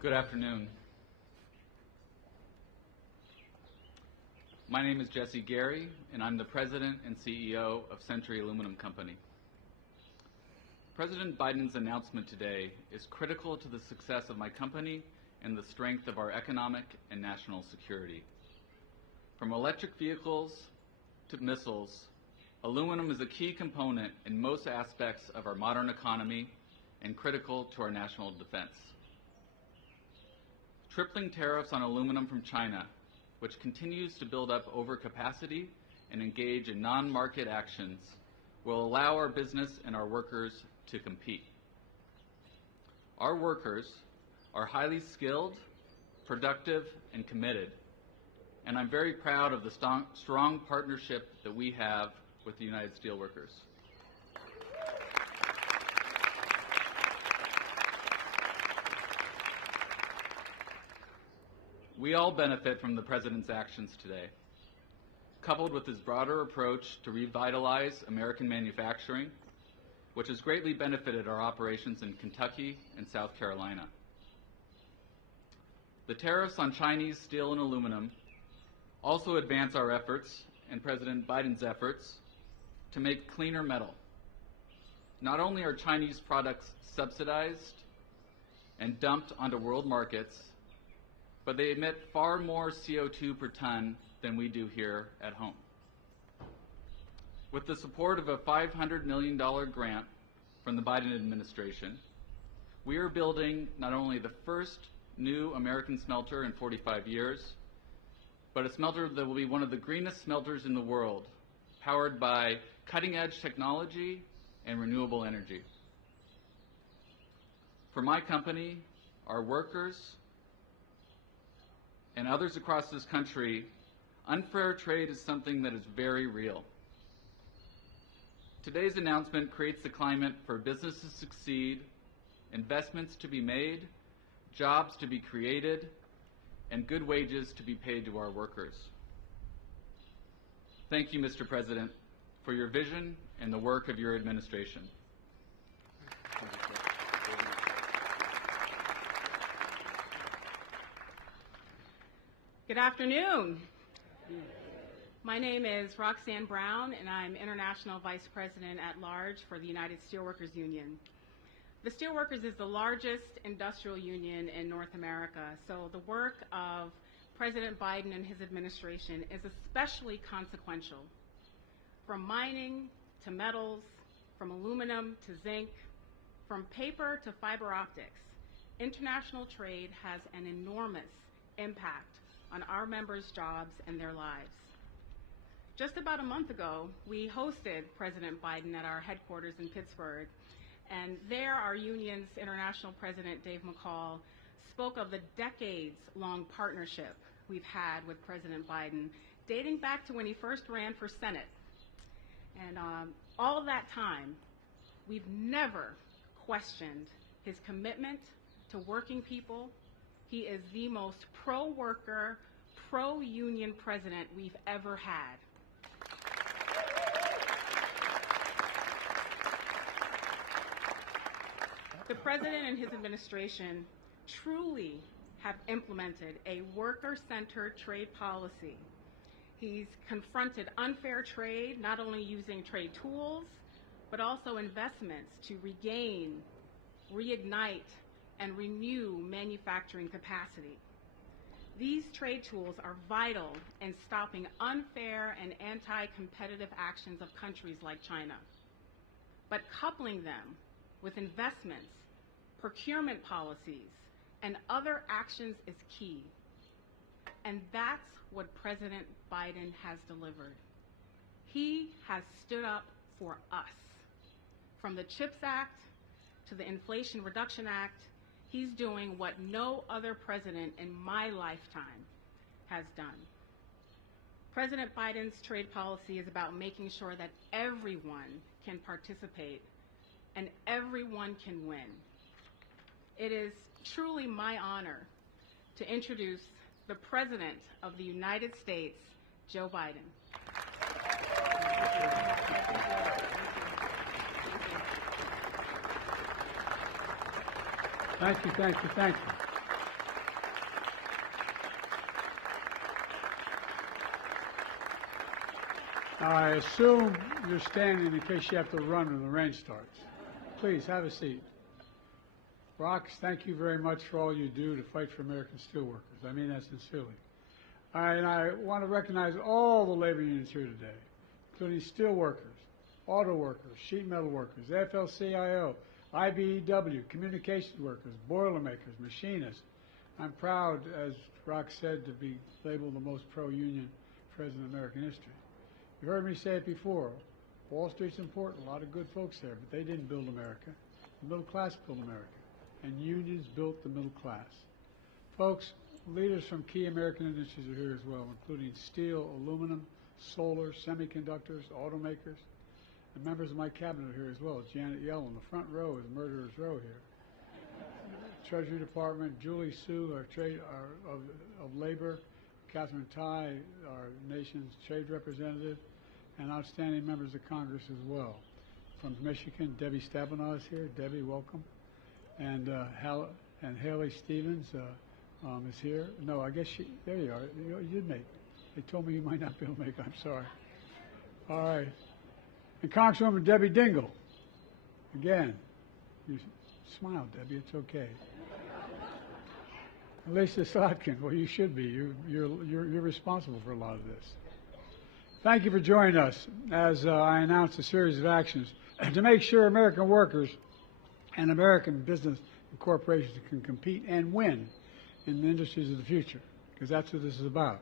Good afternoon. My name is Jesse Gary, and I'm the President and CEO of Century Aluminum Company. President Biden's announcement today is critical to the success of my company and the strength of our economic and national security. From electric vehicles to missiles, aluminum is a key component in most aspects of our modern economy and critical to our national defense. Tripling tariffs on aluminum from China, which continues to build up overcapacity and engage in non-market actions, will allow our business and our workers to compete. Our workers are highly skilled, productive, and committed, and I'm very proud of the strong partnership that we have with the United Steelworkers. We all benefit from the President's actions today, coupled with his broader approach to revitalize American manufacturing, which has greatly benefited our operations in Kentucky and South Carolina. The tariffs on Chinese steel and aluminum also advance our efforts and President Biden's efforts to make cleaner metal. Not only are Chinese products subsidized and dumped onto world markets, but they emit far more CO2 per ton than we do here at home. With the support of a $500 million grant from the Biden administration, we are building not only the first new American smelter in 45 years, but a smelter that will be one of the greenest smelters in the world, powered by cutting-edge technology and renewable energy. For my company, our workers, and others across this country, unfair trade is something that is very real. Today's announcement creates the climate for business to succeed, investments to be made, jobs to be created, and good wages to be paid to our workers. Thank you, Mr. President, for your vision and the work of your administration. Good afternoon. My name is Roxanne Brown, and I'm International Vice President at Large for the United Steelworkers Union. The Steelworkers is the largest industrial union in North America, so the work of President Biden and his administration is especially consequential. From mining to metals, from aluminum to zinc, from paper to fiber optics, international trade has an enormous impact on our members' jobs and their lives. Just about a month ago, we hosted President Biden at our headquarters in Pittsburgh, and there our union's international president, Dave McCall, spoke of the decades-long partnership we've had with President Biden, dating back to when he first ran for Senate. And all of that time, we've never questioned his commitment to working people. He is the most pro-worker, pro-union president we've ever had. The president and his administration truly have implemented a worker-centered trade policy. He's confronted unfair trade, not only using trade tools, but also investments to regain, reignite, and renew manufacturing capacity. These trade tools are vital in stopping unfair and anti-competitive actions of countries like China. But coupling them with investments, procurement policies, and other actions is key. And that's what President Biden has delivered. He has stood up for us. From the CHIPS Act to the Inflation Reduction Act, he's doing what no other president in my lifetime has done. President Biden's trade policy is about making sure that everyone can participate and everyone can win. It is truly my honor to introduce the President of the United States, Joe Biden. Thank you. I assume you're standing in case you have to run when the rain starts. Please, have a seat. Rox, thank you very much for all you do to fight for American steelworkers. I mean that sincerely. And I want to recognize all the labor unions here today, including steel workers, auto workers, sheet metal workers, AFL-CIO, IBEW, communications workers, boilermakers, machinists. I'm proud, as Rox said, to be labeled the most pro-union president in American history. You heard me say it before. Wall Street's important, a lot of good folks there, but they didn't build America. The middle class built America, and unions built the middle class. Folks, leaders from key American industries are here as well, including steel, aluminum, solar, semiconductors, automakers, and members of my cabinet are here as well. Janet Yellen, the front row is Murderer's Row here. Treasury Department, Julie Sue, of Labor, Catherine Tai, our nation's trade representative, and outstanding members of Congress as well. From Michigan, Debbie Stabenow is here. Debbie, welcome. And Haley Stevens is here. No, I guess there you are. You did make it. They told me you might not be able to make it. I'm sorry. All right. And Congresswoman Debbie Dingell. Again, you smile, Debbie. It's okay. Lisa Slotkin. Well, you should be. You're responsible for a lot of this. Thank you for joining us as I announce a series of actions to make sure American workers and American business and corporations can compete and win in the industries of the future, because that's what this is about.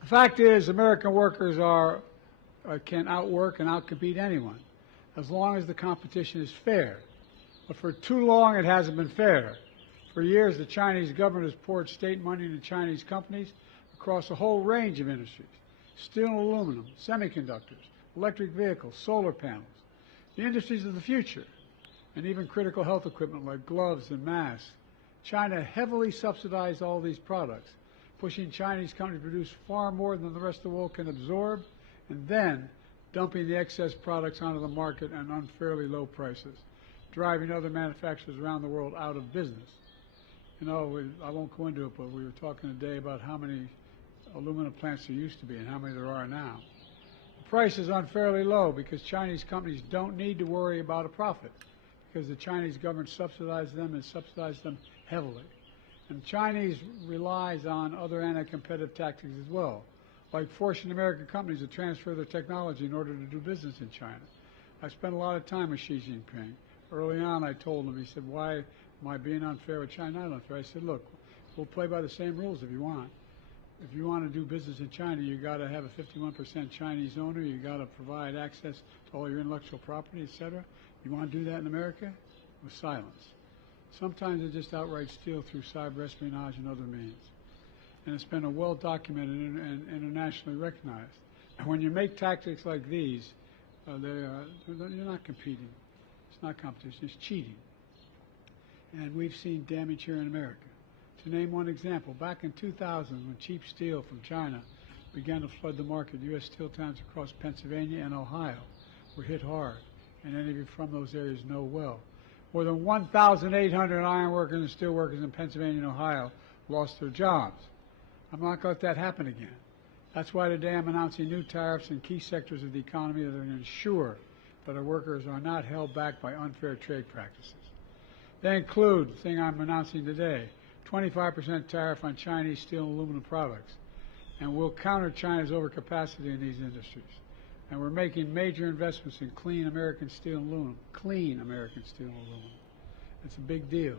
The fact is, American workers can outwork and outcompete anyone as long as the competition is fair. But for too long, it hasn't been fair. For years, the Chinese government has poured state money into Chinese companies across a whole range of industries: steel and aluminum, semiconductors, electric vehicles, solar panels, the industries of the future, and even critical health equipment like gloves and masks. China heavily subsidized all these products, pushing Chinese companies to produce far more than the rest of the world can absorb, and then dumping the excess products onto the market at unfairly low prices, driving other manufacturers around the world out of business. You know, I won't go into it, but we were talking today about how many aluminum plants there used to be and how many there are now. The price is unfairly low because Chinese companies don't need to worry about a profit, because the Chinese government subsidizes them and subsidizes them heavily. And the Chinese relies on other anti-competitive tactics as well, like forcing American companies to transfer their technology in order to do business in China. I spent a lot of time with Xi Jinping. Early on, I told him, he said, "Why am I being unfair with China?" Not unfair. I said, "Look, we'll play by the same rules if you want. If you want to do business in China, you got to have a 51% Chinese owner. You got to provide access to all your intellectual property, etc. You want to do that in America? With silence. Sometimes they just outright steal through cyber espionage and other means. And it's been well documented and internationally recognized. And when you make tactics like these, you're not competing. It's not competition. It's cheating. And we've seen damage here in America. To name one example, back in 2000, when cheap steel from China began to flood the market, U.S. steel towns across Pennsylvania and Ohio were hit hard. And any of you from those areas know well. More than 1,800 iron workers and steel workers in Pennsylvania and Ohio lost their jobs. I'm not going to let that happen again. That's why today I'm announcing new tariffs in key sectors of the economy that are going to ensure that our workers are not held back by unfair trade practices. They include the thing I'm announcing today: 25% tariff on Chinese steel and aluminum products, and we'll counter China's overcapacity in these industries. And we're making major investments in clean American steel and aluminum. Clean American steel and aluminum. It's a big deal.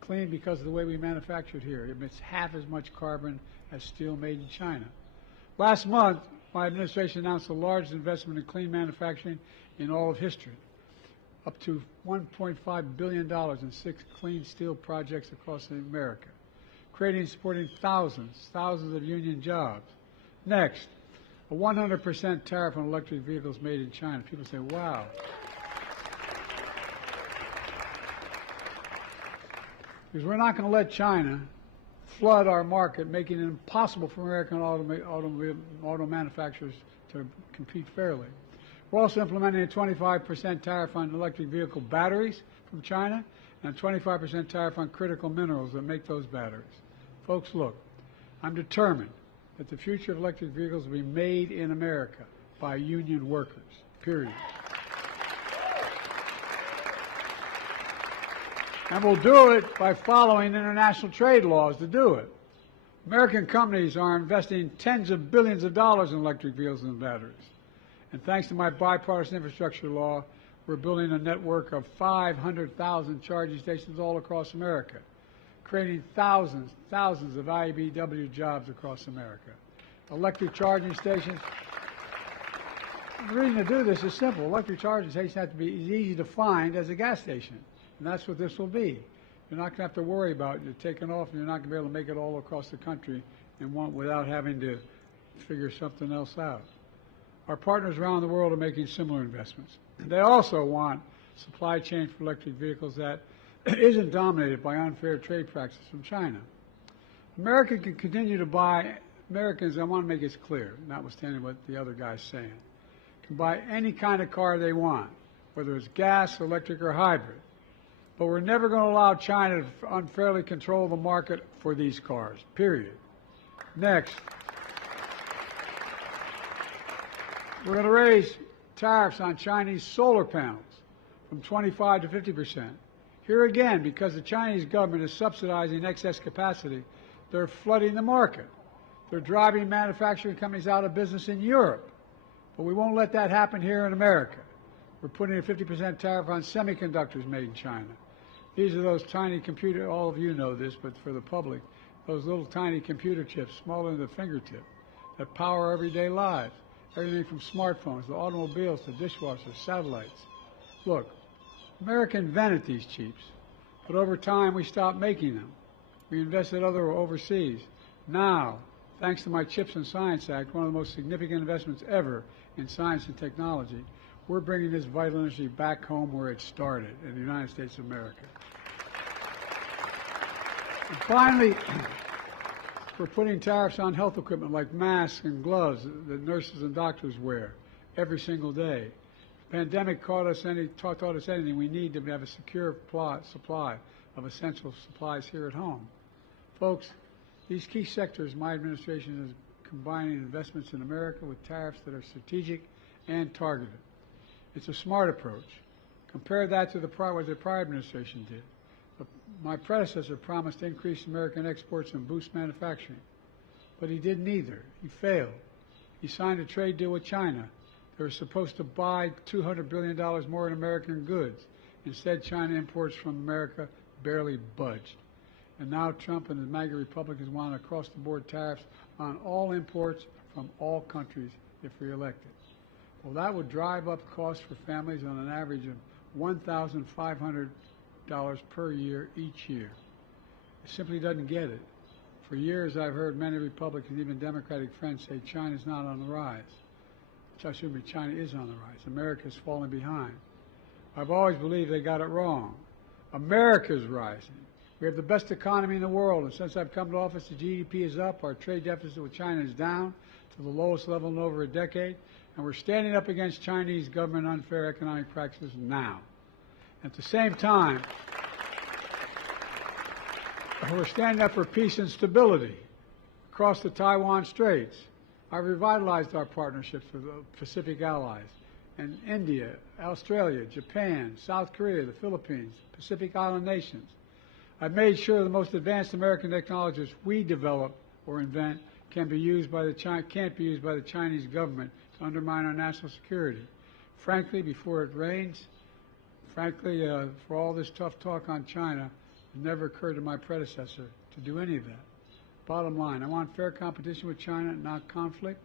Clean because of the way we manufacture it here. It emits half as much carbon as steel made in China. Last month, my administration announced the largest investment in clean manufacturing in all of history, up to $1.5 billion in 6 clean steel projects across America, creating and supporting thousands of union jobs. Next, a 100% tariff on electric vehicles made in China. People say, wow. Because we're not going to let China flood our market, making it impossible for American auto manufacturers to compete fairly. We're also implementing a 25% tariff on electric vehicle batteries from China and a 25% tariff on critical minerals that make those batteries. Folks, look, I'm determined that the future of electric vehicles will be made in America, by union workers, period. And we'll do it by following international trade laws to do it. American companies are investing tens of billions of dollars in electric vehicles and batteries. And thanks to my bipartisan infrastructure law, we're building a network of 500,000 charging stations all across America, creating thousands of IBEW jobs across America. Electric charging stations, the reason to do this is simple. Electric charging stations have to be as easy to find as a gas station, and that's what this will be. You're not going to have to worry about it. You're taking off, and you're not going to be able to make it all across the country and without having to figure something else out. Our partners around the world are making similar investments. They also want supply chain for electric vehicles that isn't dominated by unfair trade practices from China. America can continue to buy, Americans, I want to make this clear, notwithstanding what the other guy's saying, can buy any kind of car they want, whether it's gas, electric, or hybrid. But we're never going to allow China to unfairly control the market for these cars, period. Next, we're going to raise tariffs on Chinese solar panels from 25 to 50%. Here again, because the Chinese government is subsidizing excess capacity, they're flooding the market. They're driving manufacturing companies out of business in Europe. But we won't let that happen here in America. We're putting a 50% tariff on semiconductors made in China. These are those tiny computer, all of you know this, but for the public, those little tiny computer chips, smaller than the fingertip, that power everyday lives. Everything from smartphones to automobiles to dishwashers, satellites. Look, America invented these chips, but over time we stopped making them. We invested overseas. Now, thanks to my CHIPS and Science Act, one of the most significant investments ever in science and technology, we're bringing this vital industry back home where it started, in the United States of America. And finally, we're putting tariffs on health equipment like masks and gloves that nurses and doctors wear every single day. The pandemic taught us anything we need to have a secure supply of essential supplies here at home. Folks, these key sectors my administration is combining investments in America with tariffs that are strategic and targeted. It's a smart approach. Compare that to what the prior administration did. My predecessor promised to increase American exports and boost manufacturing, but he did neither. He failed. He signed a trade deal with China. They were supposed to buy $200 billion more in American goods. Instead, China imports from America barely budged. And now Trump and the MAGA Republicans want across-the-board tariffs on all imports from all countries if reelected. Well, that would drive up costs for families on an average of $1,500 per year each year. It simply doesn't get it. For years, I've heard many Republicans, even Democratic friends, say China's not on the rise. Excuse me, China is on the rise. America's falling behind. I've always believed they got it wrong. America's rising. We have the best economy in the world, and since I've come to office, the GDP is up, our trade deficit with China is down to the lowest level in over a decade, and we're standing up against Chinese government unfair economic practices now. At the same time, we're standing up for peace and stability across the Taiwan Straits. I've revitalized our partnerships with Pacific allies and India, Australia, Japan, South Korea, the Philippines, Pacific Island nations. I've made sure the most advanced American technologies we develop or invent can't be used by the Chinese government to undermine our national security. Frankly, before it rains, for all this tough talk on China, it never occurred to my predecessor to do any of that. Bottom line, I want fair competition with China, not conflict,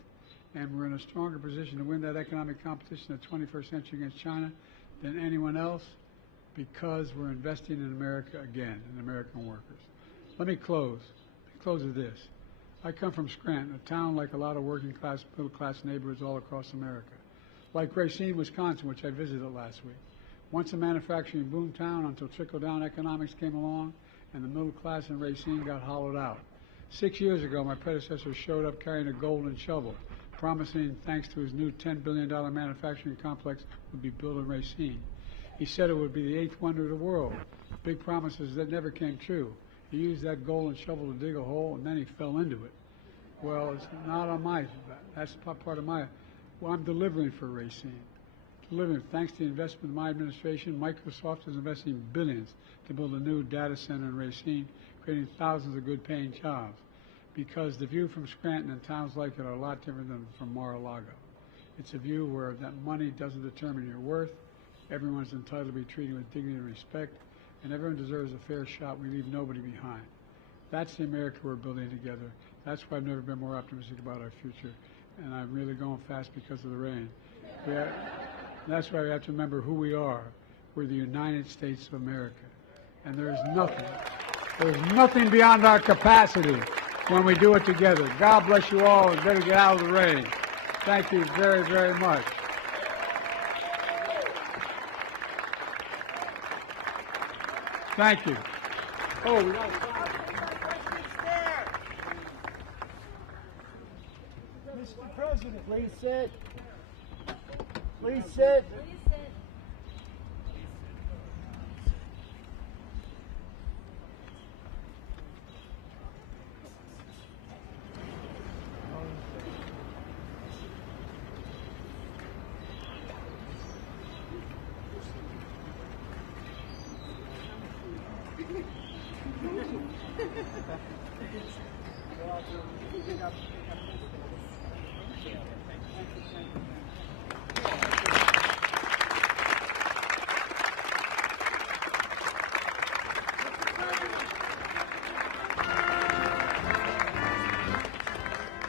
and we're in a stronger position to win that economic competition in the 21st century against China than anyone else because we're investing in America again, in American workers. Let me close with this. I come from Scranton, a town like a lot of working class, middle class neighborhoods all across America. Like Racine, Wisconsin, which I visited last week. Once a manufacturing boom town until trickle-down economics came along and the middle class in Racine got hollowed out. 6 years ago, my predecessor showed up carrying a golden shovel, promising, thanks to his new $10 billion manufacturing complex, would be built in Racine. He said it would be the eighth wonder of the world. Big promises that never came true. He used that golden shovel to dig a hole, and then he fell into it. Well, it's not on that's part of my Well, I'm delivering for Racine. Delivering. Thanks to the investment of my administration, Microsoft is investing billions to build a new data center in Racine, creating thousands of good-paying jobs. Because the view from Scranton and towns like it are a lot different than from Mar-a-Lago. It's a view where that money doesn't determine your worth. Everyone's entitled to be treated with dignity and respect, and everyone deserves a fair shot. We leave nobody behind. That's the America we're building together. That's why I've never been more optimistic about our future. And I'm really going fast because of the rain. That's why we have to remember who we are. We're the United States of America. And there's nothing beyond our capacity when we do it together. God bless you all, and better get out of the rain. Thank you very, very much. Thank you. Oh, we got Mr. President, please sit. Please sit.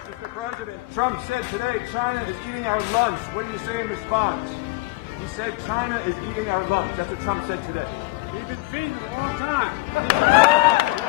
Mr. President, Trump said today China is eating our lunch. What do you say in response? He said China is eating our lunch. That's what Trump said today. We've been feeding it a long time.